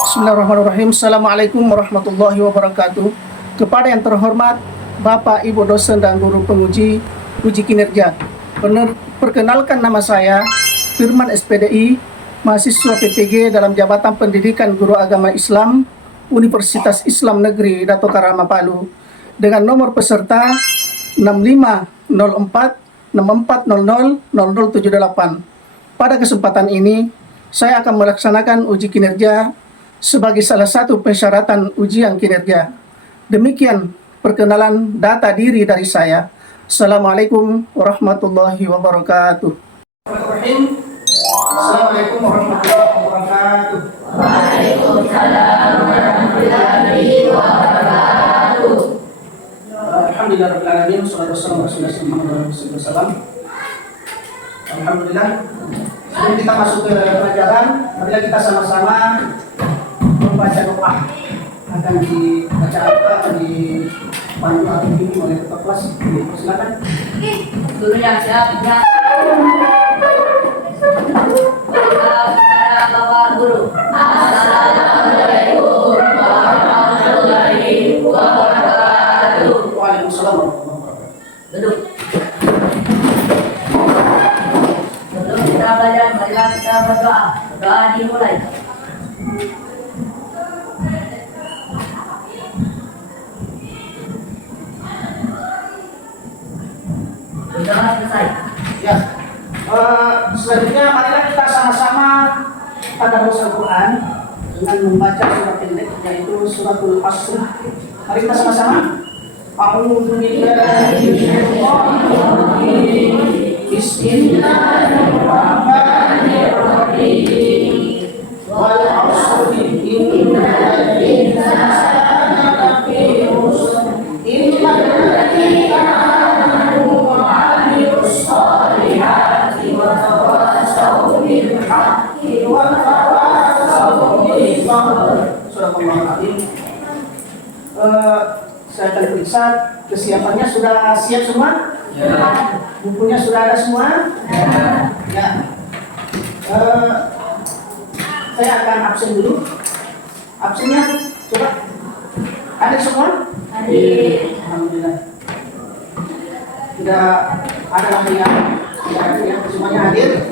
Bismillahirrahmanirrahim. Assalamualaikum warahmatullahi wabarakatuh. Kepada yang terhormat Bapak, Ibu dosen dan guru penguji uji kinerja. Perkenalkan, nama saya Firman SPDI, mahasiswa PPG dalam Jabatan Pendidikan Guru Agama Islam Universitas Islam Negeri Dato Karama Palu dengan nomor peserta 650464000078. Pada kesempatan ini saya akan melaksanakan uji kinerja sebagai salah satu persyaratan ujian kinerja. Demikian perkenalan data diri dari saya. Assalamualaikum warahmatullahi wabarakatuh. Assalamualaikum warahmatullahi wabarakatuh. Waalaikumsalam warahmatullahi wabarakatuh. Alhamdulillahirrahmanirrahim. Alhamdulillah. Sebelum kita masuk ke pelajaran, marilah kita sama-sama membaca doa. Akan dibaca apa, dipandu atau dibimbing oleh ketua kelas. Silakan. Gurunya siapnya. Para Bapak Guru. Assalamualaikum warahmatullahi wabarakatuh. Waalaikumsalam warahmatullahi wabarakatuh. Duduk. Sebelum kita belajar, marilah kita berdoa. Doa dimulai. Doa selesai. Ya. Selanjutnya marilah kita sama-sama tadarus Al-Quran dengan membaca surat pendek, yaitu suratul Asr. Mari kita sama-sama. A'udzu billahi minasyaitonir rajim. Bismillahirrahmanirrahim. Wal 'asri innal insana lafi khusr illa alladziina amanu wa 'amilus shalihati wa tawassaw bil haqqi wa tawassaw bis sabr. Subhanallahul azim. Saya akan periksa kesiapannya. Sudah siap semua? Ya. Bukunya sudah ada semua? Ya. Saya akan absen dulu. Absennya coba. Ada semua? Hadir. Alhamdulillah. Tidak ada lagi yang tidak ada yang semuanya hadir.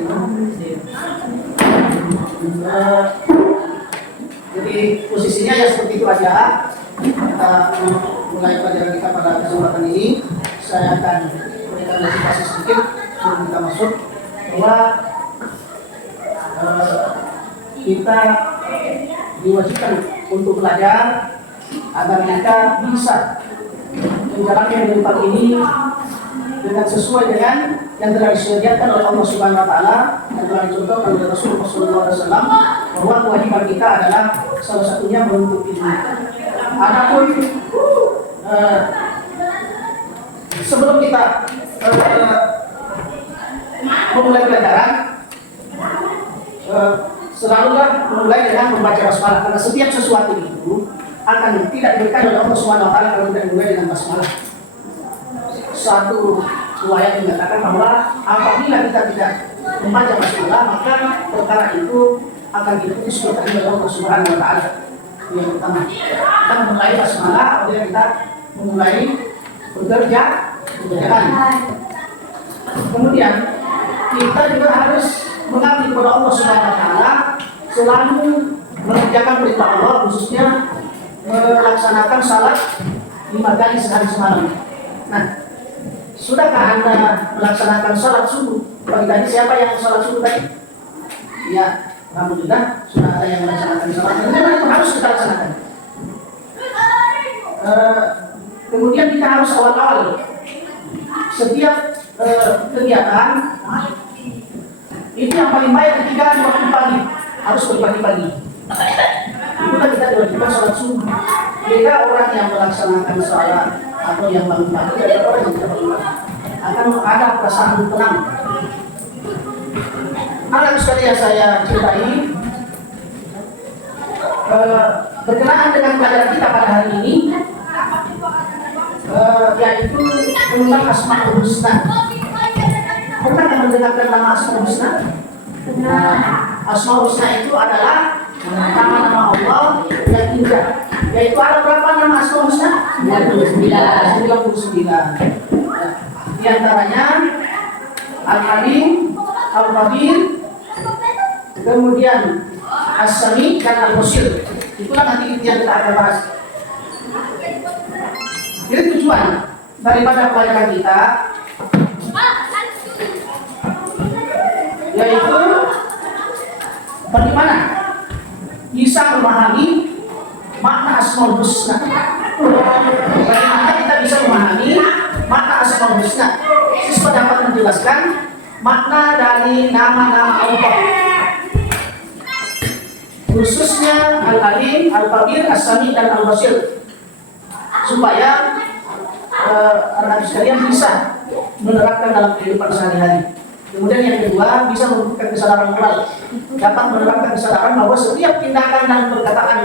Jadi posisinya ya seperti itu aja. Kita mulai pelajaran kita pada kesempatan ini. Saya akan berikan edukasi sedikit sebelum kita masuk bahwa kita diwajibkan untuk belajar agar kita bisa menjalankan tempat ini dengan sesuai dengan yang telah disediakan oleh Allah Subhanahu Wa Taala, yang telah dicontohkan oleh Rasulullah SAW, bahwa kewajiban kita adalah salah satunya menuntut ilmu. Adapun sebelum kita memulai pelajaran, selalulah memulai dengan membaca basmalah, karena setiap sesuatu itu akan tidak diberikan oleh Allah Subhanahu Wa Taala kalau tidak dimulai dengan basmalah. Satu riwayat mengatakan bahwa apabila kita tidak membaca basmalah, maka perkara itu akan diputus berkali oleh Allah Subhanahu Wa Taala. Yang pertama, kita memulai basmalah apabila kita memulai bekerja. Kemudian kita juga harus mengabdi kepada Allah Subhanahu Wa Taala, selalu mengerjakan perintah Allah, khususnya melaksanakan salat 5 kali sehari semalam. Nah, sudahkah Anda melaksanakan salat subuh pagi tadi? Siapa yang salat subuh tadi? Ya, alhamdulillah sudah ada yang melaksanakan salat. Memang itu harus kita laksanakan. Kemudian kita harus awal-awal setiap kegiatan itu yang paling baik ketika di waktu pagi, harus berpagi-pagi. Itu kan kita diwajibkan sholat subuh. Jika orang yang melaksanakan sholat atau yang bangun pagi adalah orang yang tidak bangun pagi, akan ada perasaan tenang. Anak sekali yang saya cintai, berkenaan dengan pelajaran kita pada hari ini, yaitu tentang Asmaul Husna. Pernah mendengarkan nama Asmaul Husna? Asmaul Husna itu adalah nama-nama Allah Yaitu ada berapa nama Asmaul Husna? 99. Di antaranya Al-Alim, Al-Khabir, kemudian As-Sami dan Al-Basir. Itulah nanti yang kita akan bahas. Jadi tujuan daripada pelajaran kita yaitu bagaimana bisa memahami makna Asmaul Husna. Bagaimana kita bisa memahami makna Asmaul Husna. Siswa dapat menjelaskan makna dari nama-nama Allah, khususnya Al-Alim, Al-Khabir, As-Sami dan Al-Basir, supaya anak sekalian bisa menerapkan dalam kehidupan sehari-hari. Kemudian yang kedua, bisa memberikan kesadaran moral, dapat menerapkan kesadaran bahwa setiap tindakan dan perkataan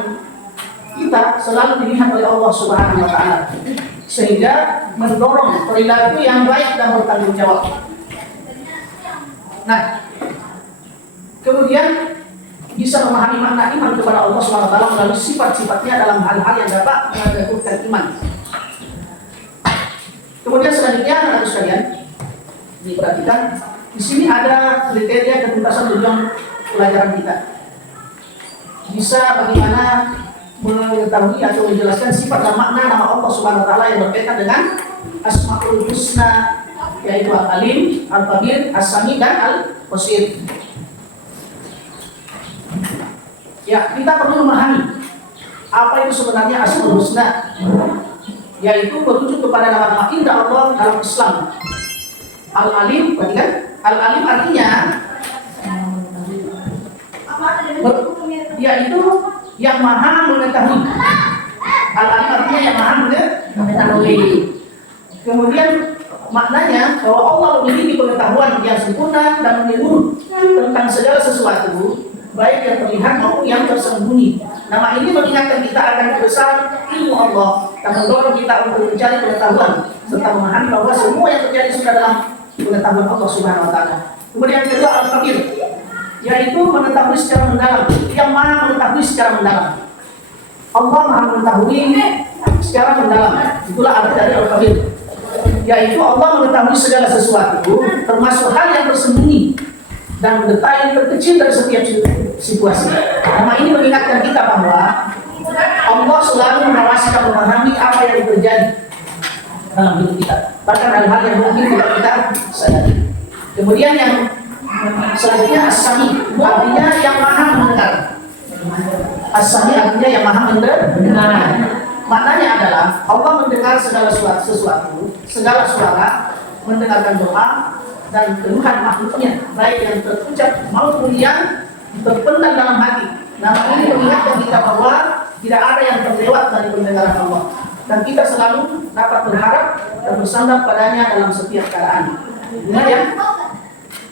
kita selalu dilihat oleh Allah Subhanahu wa Ta'ala, sehingga mendorong perilaku yang baik dan bertanggung jawab. Nah, kemudian bisa memahami makna iman kepada Allah Subhanahu wa Ta'ala melalui sifat-sifatnya dalam hal-hal yang dapat menegakkan iman. Kemudian selanjutnya, anak sekalian, diperhatikan. Di sini ada kriteria ketuntasan tujuan pelajaran kita. Bisa bagaimana mengetahui atau menjelaskan sifat dan makna nama Allah Subhanahu wa Ta'ala yang berkaitan dengan Asmaul Husna, yaitu Al-Alim, Al-Khabir, As-Sami dan Al-Basir. Ya, kita perlu memahami apa itu sebenarnya Asmaul Husna, yaitu merujuk kepada nama-nama indah Allah dalam Islam. Al-Alim, perhatikan. Al-Alim artinya yaitu yang maha mengetahui. Al-Alim artinya yang maha mengetahui. Kemudian maknanya bahwa Allah memiliki pengetahuan yang sempurna dan menyeluruh tentang segala sesuatu, baik yang terlihat maupun yang tersembunyi. Nama ini mengingatkan kita akan kebesaran ilmu Allah dan mendorong kita untuk mencari pengetahuan serta memahami bahwa semua yang terjadi sudah dalam pengetahuan Allah Subhanahu wa Ta'ala. Kemudian yang kedua, Al-Khabir, yaitu mengetahui secara mendalam, yang maha mengetahui secara mendalam. Allah maha mengetahui secara mendalam. Itulah arti dari Al-Khabir, yaitu Allah mengetahui segala sesuatu, termasuk hal yang tersembunyi dan detail terkecil dari setiap situasi. Nama ini mengingatkan kita bahwa Allah selalu mengawasi dan memahami apa yang terjadi dalam hidup kita, bahkan hal-hal yang mungkin tidak kita sadari. Kemudian yang selanjutnya As-Sami, artinya yang maha mendengar. As-Sami artinya yang maha mendengar. Maknanya adalah Allah mendengar segala sesuatu, segala suara, mendengarkan doa dan keluhan makhluknya, baik yang terucap maupun yang terpendam dalam hati. Nama ini mengingatkan kita bahwa tidak ada yang terlewat dari pendengaran Allah, dan kita selalu dapat berharap dan bersandar padanya dalam setiap keadaan. Ingat ya,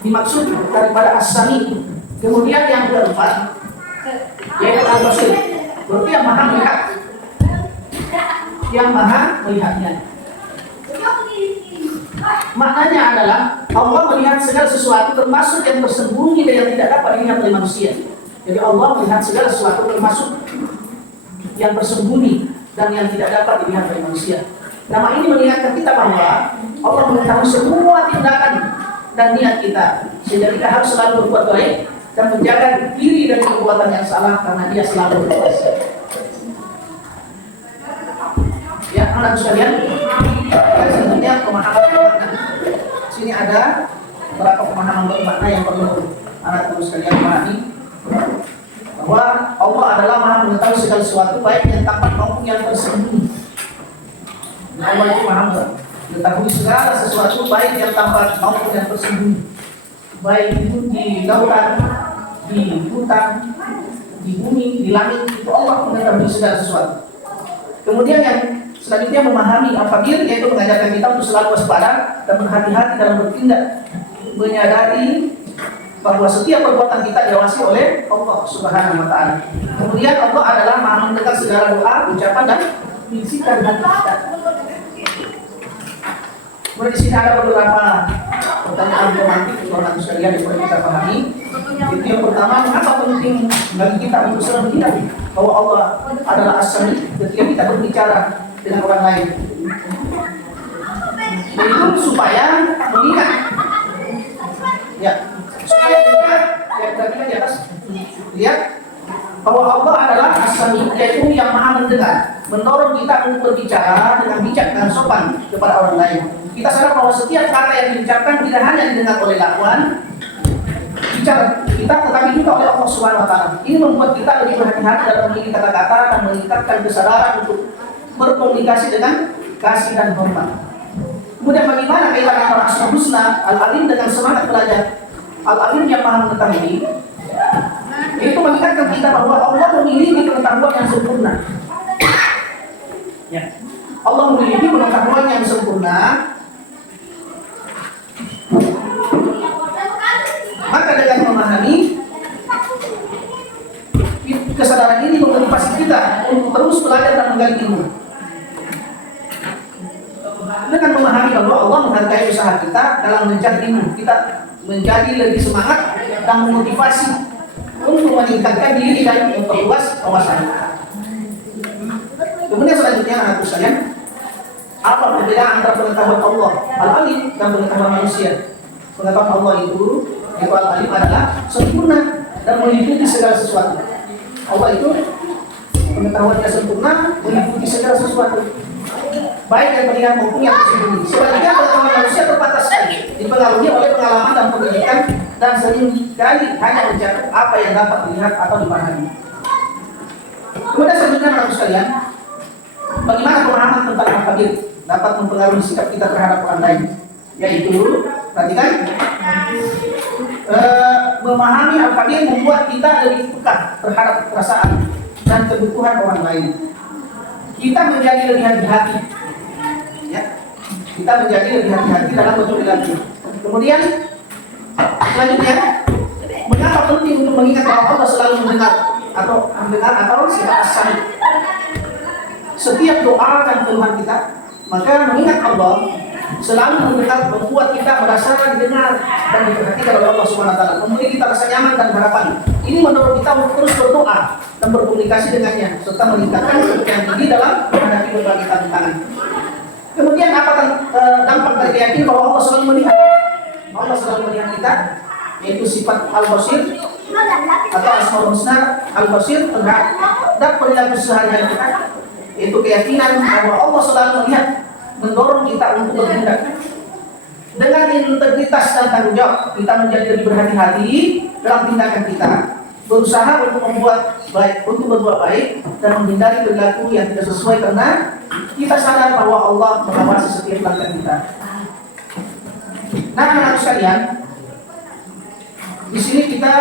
dimaksud daripada As-Sami. Kemudian yang keempat, yaitu Al-Basir, berarti yang maha melihat, yang maha melihatnya. Maknanya adalah Allah melihat segala sesuatu, termasuk yang tersembunyi dan yang tidak dapat dilihat oleh manusia. Jadi Allah melihat segala sesuatu, termasuk yang tersembunyi dan yang tidak dapat dilihat oleh manusia. Nama ini mengingatkan kita bahwa Allah mengetahui semua tindakan dan niat kita, sehingga kita harus selalu berbuat baik dan menjaga diri dari perbuatan yang salah, karena Dia selalu berkuasa. Ya, anak sekalian, selanjutnya pemahaman makna. Sini ada beberapa pemahaman makna yang perlu anak sekalian pahami, bahwa Allah adalah maha mengetahui segala sesuatu, baik yang tampak maupun yang tersembunyi. Allah itu maha mengetahui segala sesuatu, baik yang tampak maupun yang tersembunyi, baik itu di lautan, di hutan, di bumi, di langit. Itu Allah mengetahui segala sesuatu. Kemudian yang selanjutnya memahami Al-Khabir, yaitu mengajarkan kita untuk selalu waspada dan berhati-hati dalam bertindak, menyadari bahwa setiap perbuatan kita diawasi oleh Allah Subhanahu wa Ta'ala. Kemudian Allah adalah maha mendengar segala doa, ucapan dan bisikan hati kita. Kemudian di sini ada beberapa pertanyaan romantik untuk anak sekalian yang perlu kita pahami. Itu yang pertama, mengapa penting bagi kita untuk selalu ingat bahwa Allah adalah As-Sami ketika kita berbicara dengan orang lain. Itu supaya mengingat, ya, supaya mengingat, ya kita di atas, lihat bahwa Allah adalah As-Sami, yaitu yang maha mendengar, mendorong kita untuk berbicara dengan bijak dan sopan kepada orang lain. Kita sadar bahwa setiap kata yang diucapkan tidak hanya didengar oleh lawan bicara kita, tetapi juga oleh Allah Subhanahu wa Ta'ala. Ini membuat kita lebih berhati-hati dalam memilih kata-kata dan meningkatkan kesadaran untuk berkomunikasi dengan kasih dan hormat. Kemudian bagaimana kaitan antara Asmaul Husna, Al-Alim dengan semangat belajar? Al-Alim yang maha mengetahui, itu mengingatkan kita bahwa Allah memiliki pengetahuan yang sempurna. Ya. Allah memiliki pengetahuan yang sempurna. Maka dengan memahami kesadaran ini memotivasi kita untuk terus belajar dan menggali ilmu. Dengan memahami bahwa Allah menghargai usaha kita dalam mencari ilmu, kita menjadi lebih semangat dan memotivasi untuk meningkatkan diri dan memperluas wawasan. Kemudian selanjutnya anak sekalian, apa perbedaan antara pengetahuan Allah Al-Alim dan pengetahuan manusia? Pengetahuan Allah itu Al-Alim adalah sempurna dan meliputi segala sesuatu. Allah itu pengetahuannya sempurna, meliputi segala sesuatu, baik yang terlihat maupun yang tersembunyi. Sebaliknya pengetahuan manusia terbatas, dipengaruhi oleh pengalaman dan pendidikan, dan seringkali hanya mencakup apa yang dapat dilihat atau dipahami. Kemudian selanjutnya anak sekalian, bagaimana pemahaman tentang al-khabir dapat mempengaruhi sikap kita terhadap orang lain? Yaitu, perhatikan, memahami al-khabir membuat kita lebih peka terhadap perasaan dan kebutuhan orang lain. Kita menjadi lebih hati-hati, ya. Kita menjadi lebih hati-hati dalam berperilaku. Kemudian selanjutnya, mengapa penting untuk mengingat bahwa Allah selalu mendengar atau sifat as-sami. Setiap doa dan keluhan kita, maka mengingat Allah selalu mendengar, membuat kita merasa didengar dan diperhatikan oleh Allah Subhanahu wa Ta'ala, memberi kita rasa nyaman dan harapan. Ini mendorong kita untuk terus berdoa dan berkomunikasi dengannya, serta meningkatkan kepercayaan diri dalam menghadapi berbagai tantangan. Kemudian apa dampak dari keyakinan bahwa Allah selalu melihat? Allah selalu melihat kita, yaitu sifat al-basir atau Asmaul Husna al-basir terhadap perilaku sehari-hari kita, yaitu keyakinan bahwa Allah selalu melihat, mendorong kita untuk bertindak dengan integritas dan tanggung jawab. Kita menjadi lebih berhati-hati dalam tindakan kita, berusaha untuk berbuat baik dan menghindari perilaku yang tidak sesuai, karena kita sadar bahwa Allah mengawasi setiap langkah kita. Nah, anak sekalian, di sini kita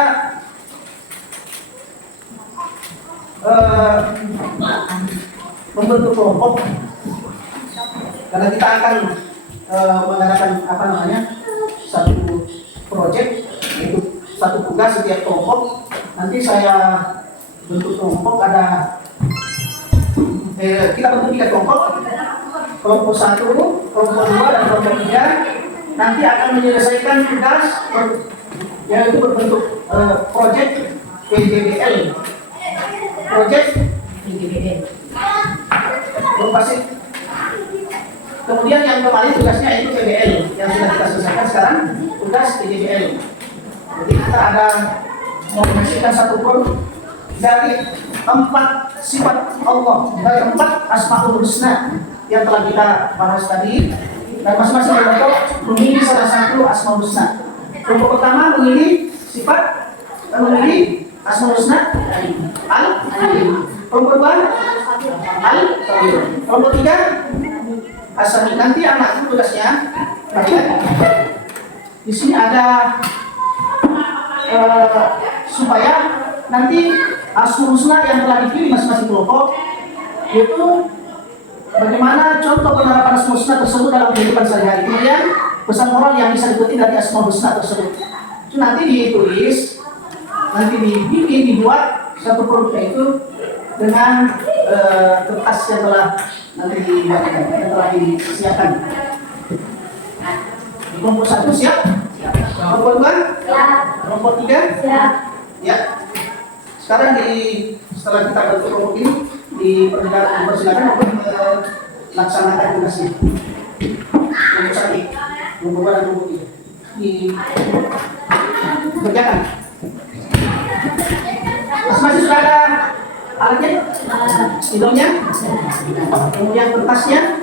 membentuk kelompok, karena kita akan mengadakan satu proyek, yaitu satu tugas setiap kelompok. Nanti saya bentuk kelompok, kita bentuk 3 kelompok, kelompok 1, kelompok 2, dan kelompok 3. Nanti akan menyelesaikan tugas yaitu berbentuk proyek PJBL, proyek berbasis. Kemudian yang kemarin tugasnya itu PBL yang sudah kita selesaikan, sekarang tugas PJBL. Jadi kita ada menyaksikan satu produk dari 4 sifat Allah, dari 4 Asmaul Husna yang telah kita bahas tadi, dan masing-masing kelompok memilih salah satu Asmaul Husna. Kelompok pertama memilih sifat, memilih Asmaul Husna Al-Alim. Kelompok kedua Al-Khabir. Kelompok 3 As-Sami. Nanti anak tugasnya, di sini ada supaya nanti Asmaul Husna yang telah dipilih masing-masing kelompok, yaitu bagaimana contoh penerapan Asmaul Husna tersebut dalam kehidupan sehari-hari. Kemudian pesan moral yang bisa dipetik dari Asmaul Husna tersebut itu nanti ditulis, nanti dibuat satu produknya itu dengan kertas yang telah nanti yang telah disiapkan. Kelompok 1 siap? Kelompok 2? Kelompok 3? Ya. Sekarang setelah kita berkelompok ini dipersilakan untuk melaksanakan tugasnya. Kelompok 1, kelompok 2 dan kelompok 3. Dikerjakan. Masih sudah ada alatnya? Hidungnya? Kemudian kertasnya?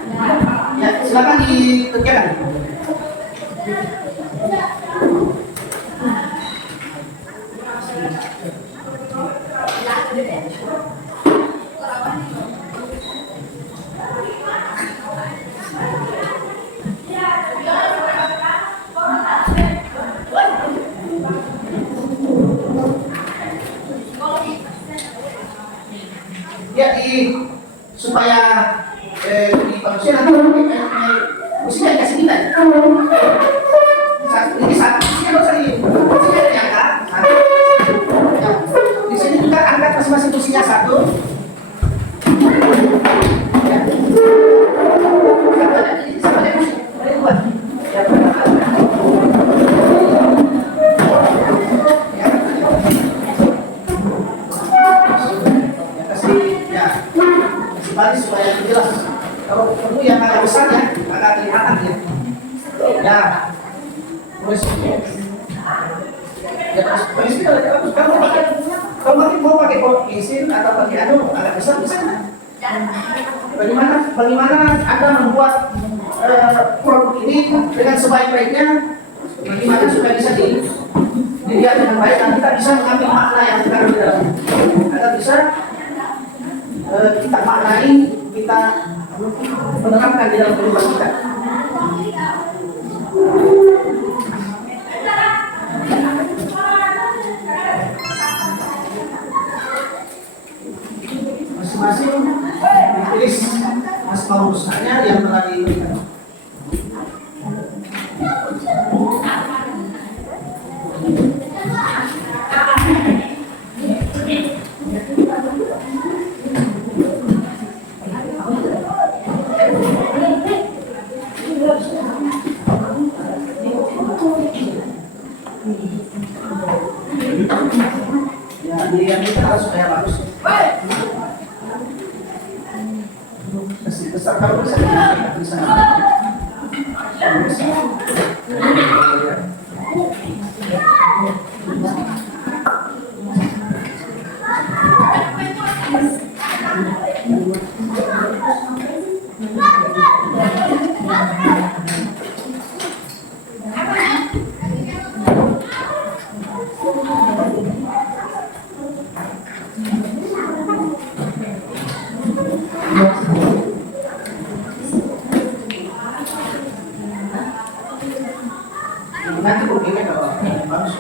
Ya, silakan dikerjakan. Ya, supaya lebih bagusnya nanti mestinya dikasih kita. Ini satu, isinya nggak usah isinya ada yang angkat. Ya, di sini juga angkat masing-masing kursinya 1. Ya. Sama ada kursi, ada 2. Ya, tadi supaya jelas. Kalau perlu yang agak besar ya, agak kelihatan ya. Ya, terus ya terus kamu mau pakai mesin atau pakai agak besar bisa. Bagaimana Anda membuat produk ini dengan sebaik-baiknya? Bagaimana supaya bisa dilihat dengan baik dan kita bisa mengambil makna yang benar di dalamnya. Agar bisa kita maknai, kita menerapkan di dalam kehidupan kita. Masing-masing ditulis asmaul husnanya yang telah diberikan. Ya, yang kita harus supaya bagus. Besar kalau bisa nanti begini kalau bagus.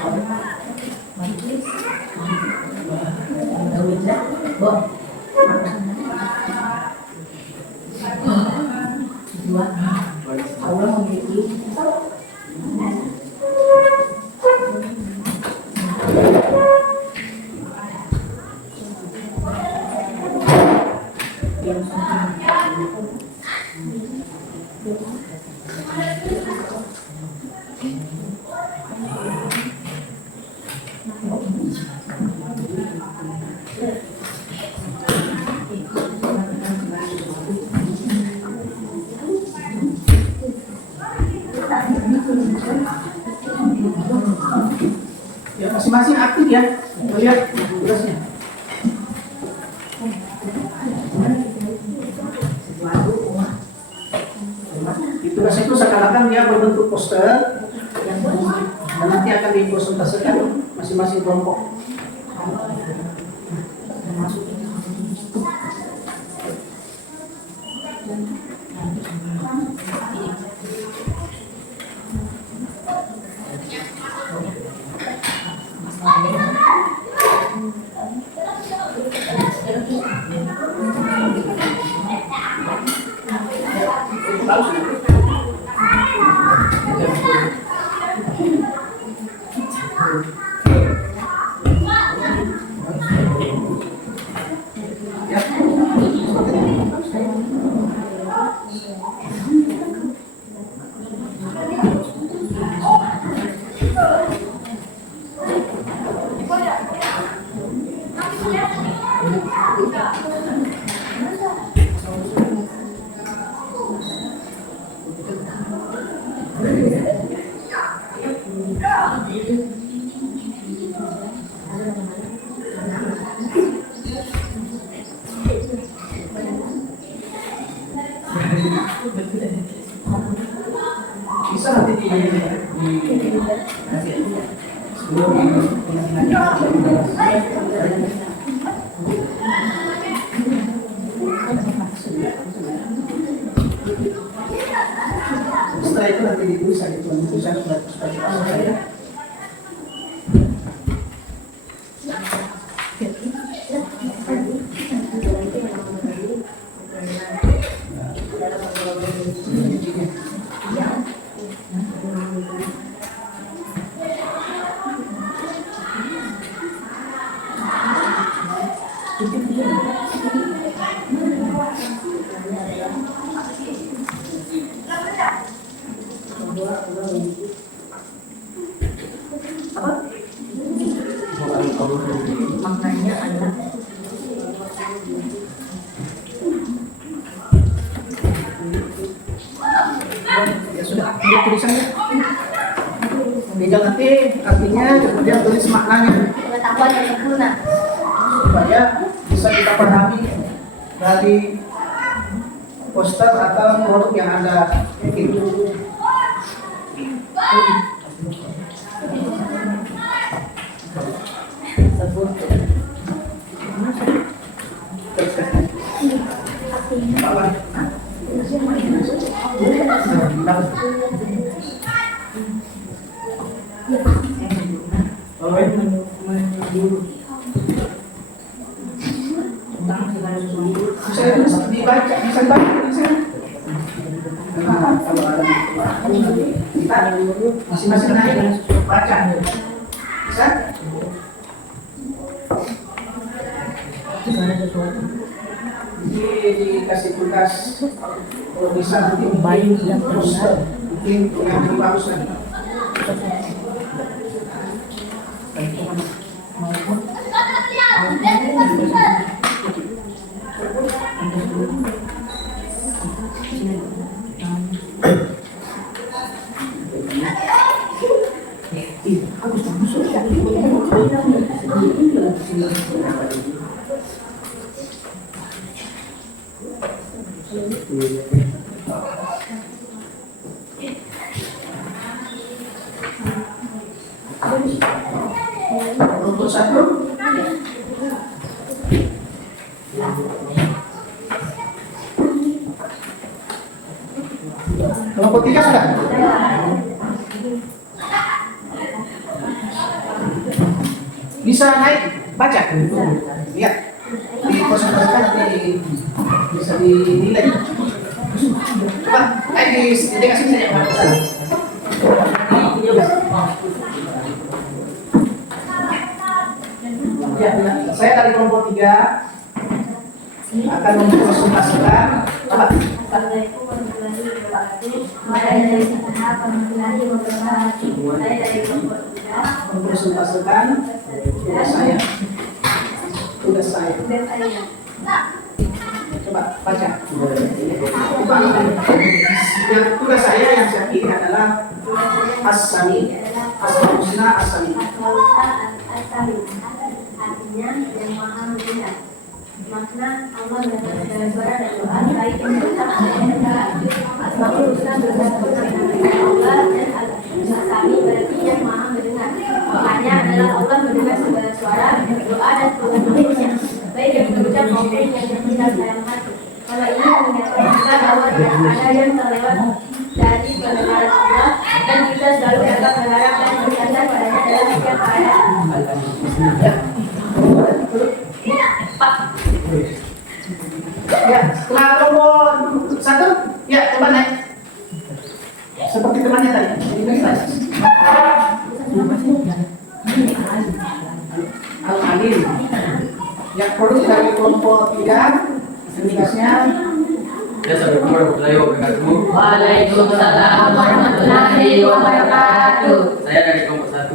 Allah memiliki Ya, masing-masing aktif ya. Lihat tugasnya. Tugas itu seakan-akan dia berbentuk poster dan nanti akan dipresentasikan masing-masing kelompok. Bisa nanti di sebelum setelah itu nanti ditulis aja tulisan surat saya. Maknanya adalah Ya sudah, dia tulisannya. Tinggal nanti artinya kemudian tulis maknanya pengetahuan yang sempurna. supaya bisa kita pahami dari poster atau produk yang Anda bikin. Bisa dibaca, bisa dibaca, bisa. Nah, kalau ada kita masing-masing naik baca, bisa. Jadi dikasih tugas kalau bisa nanti baik yang poster, mungkin yang lebih bagus lagi. Untuk satu kelompok tiga sudah. Bisa naik baca. Lihat di konsentrasikan nanti bisa dinilai. Coba dikasih saja. Ya, saya dari kelompok 3 akan mempresentasikan apa? Mempresentasikan tugas saya. Coba baca. Yang tugas saya yang saya pilih adalah As-Sami, Asmaul-Husna As-Sami. Artinya yang maha mendengar. Makna Allah mendengar segala suara dan doa baik yang berucap maupun yang terdengar. Asmaul Husna bergantung dengan Allah dan Al-Sami berarti yang maha mendengar. Maknanya adalah Allah mendengar segala suara, doa dan permohonan baik yang berucap maupun yang terdengar dalam hati. Kalau ini mengingatkan kita bahwa tidak ada yang terlewat dari pendengaran Allah dan kita selalu dapat berharap dan bersandar padanya dalam setiap keadaan. Ya, setelah kelompok 1, ya coba naik. Seperti temannya tadi. Al-Alim. Ya, produk dari kelompok 3, tugasnya. Assalamualaikum warahmatullahi wabarakatuh. Waalaikumsalam warahmatullahi wabarakatuh. Saya dari kelompok 1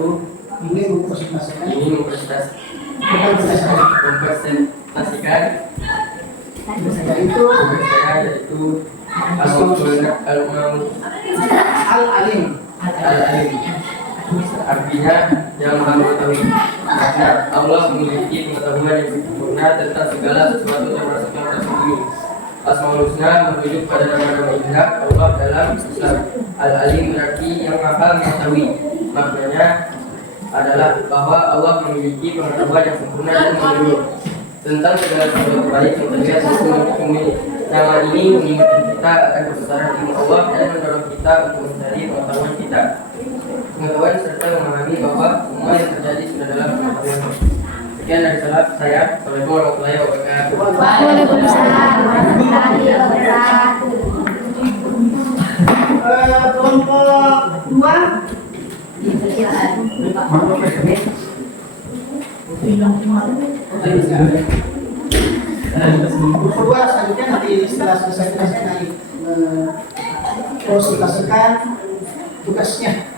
Ini mempresentasikan. ini mempresentasikan Yaitu tugas saya yaitu Al-Alim. Al-Alim. Artinya yang maha mengetahui. Karena Allah memiliki pengetahuan yang sempurna tentang segala sesuatu yang merasakan tersembunyi. Asmaul Husna merujuk pada nama-nama indah Allah dalam Islam. Al-Alim berarti yang maha mengetahui. Maknanya adalah bahwa Allah memiliki pengetahuan yang sempurna dan menyeluruh tentang segala sesuatu baik yang terlihat sesungguhnya. Nama ini mengingatkan kita akan kebesaran ilmu Allah dan mendorong kita untuk mencari pengetahuan kita. Pengetahuan serta memahami bahwa semua yang terjadi sudah dalam pengetahuan. Sekian dari saya. Assalamualaikum warahmatullahi wabarakatuh. Waalaikumsalam warahmatullahi wabarakatuh. Kelompok 2 kedua selanjutnya nanti setelah selesai kelasnya nanti konsultasikan tugasnya.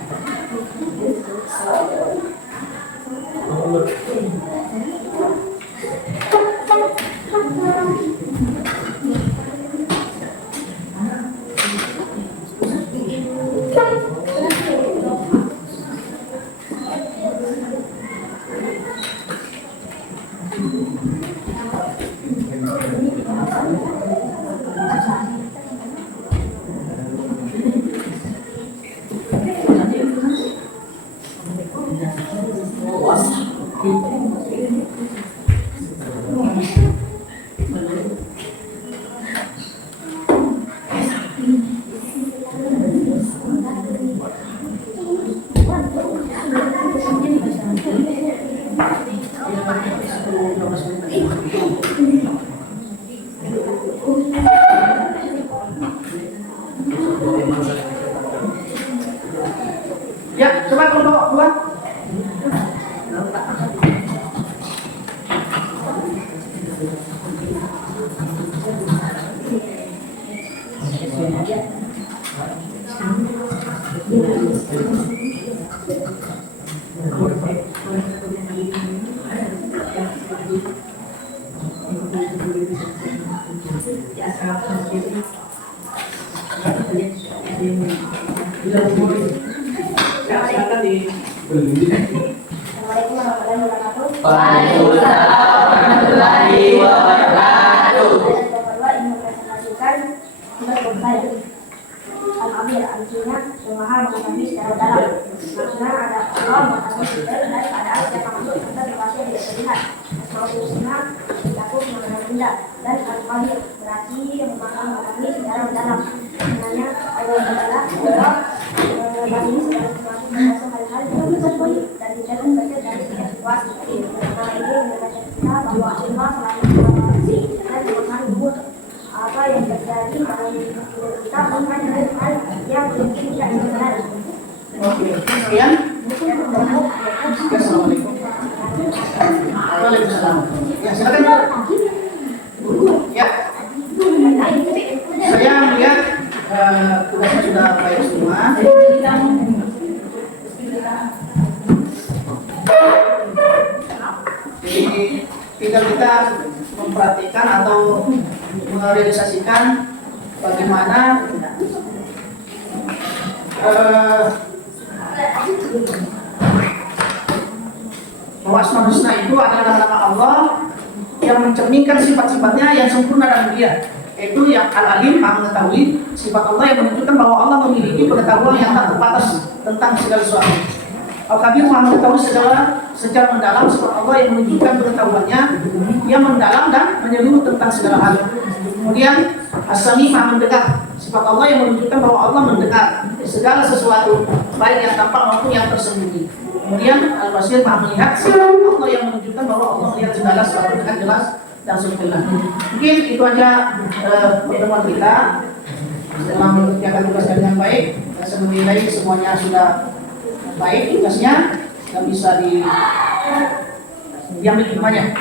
Ya, coba kelompok 2. Ya, silakan di Assalamualaikum warahmatullahi wabarakatuh. Waalaikumsalam warahmatullahi wabarakatuh. Al-Amir artinya yang maha mengetahui secara dalam. Maksudnya ada Allah mengetahui detail dan keadaan setiap makhluk serta situasi yang tidak terlihat. Asmaul Husna mencakup makna benda dan Al-Qadir berarti yang maha mengetahui secara mendalam. Sebenarnya Allah adalah bagi segala sesuatu termasuk hal-hal yang terjadi dan tidak terbaca dari setiap situasi. Nama ini mengingatkan kita bahwa Allah selalu mengetahui dan mengetahui umur apa yang terjadi dalam hidup kita bukan hal yang mungkin tidak terjadi. Oke, sekian. Assalamualaikum. Waalaikumsalam. Ya, silakan. Ya. Saya melihat tugasnya sudah baik semua. Jadi tinggal kita memperhatikan atau merealisasikan bagaimana bahwa Asmaul Husna itu adalah nama Allah yang mencerminkan sifat-sifatnya yang sempurna dan mulia, yaitu yang Al-Alim, maha mengetahui. Sifat Allah yang menunjukkan bahwa Allah memiliki pengetahuan yang tak terbatas tentang segala sesuatu. Al-Kabir, maha mengetahui secara mendalam. Sifat Allah yang menunjukkan pengetahuannya yang mendalam dan menyeluruh tentang segala hal. Kemudian As-Sami, maha mendengar. Sifat Allah yang menunjukkan bahwa Allah mendengar segala sesuatu, baik yang tampak maupun yang tersembunyi. Kemudian Al-Basir, maha melihat. Sifat Allah yang menunjukkan bahwa Allah melihat segala sesuatu dengan jelas dan sempurna. Mungkin itu aja pertemuan kita. Setelah mengerjakan tugas dengan baik, dan sebenarnya semuanya sudah baik tugasnya dan bisa diambil hikmahnya.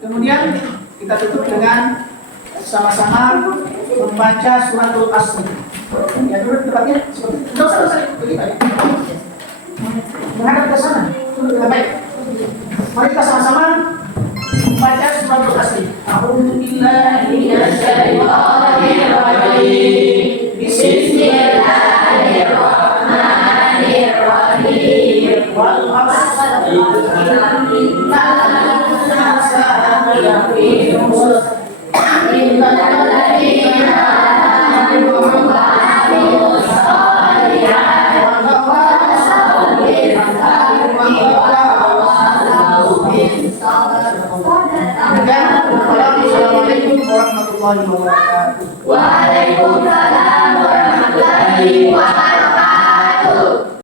Kemudian kita tutup dengan sama-sama membaca suratul Asr. Ya, dulu tempatnya seperti itu. Selesai. Menghadap ke sana. Baik. Mari kita sama-sama membaca suratul Asr. A'udzu billahi minasyaitonir rajim. Bismillahirrahmanirrahim. Wal 'asr. Innal insana lafi khusr. Assalamualaikum warahmatullahi wabarakatuh. Waalaikumsalam warahmatullahi wabarakatuh.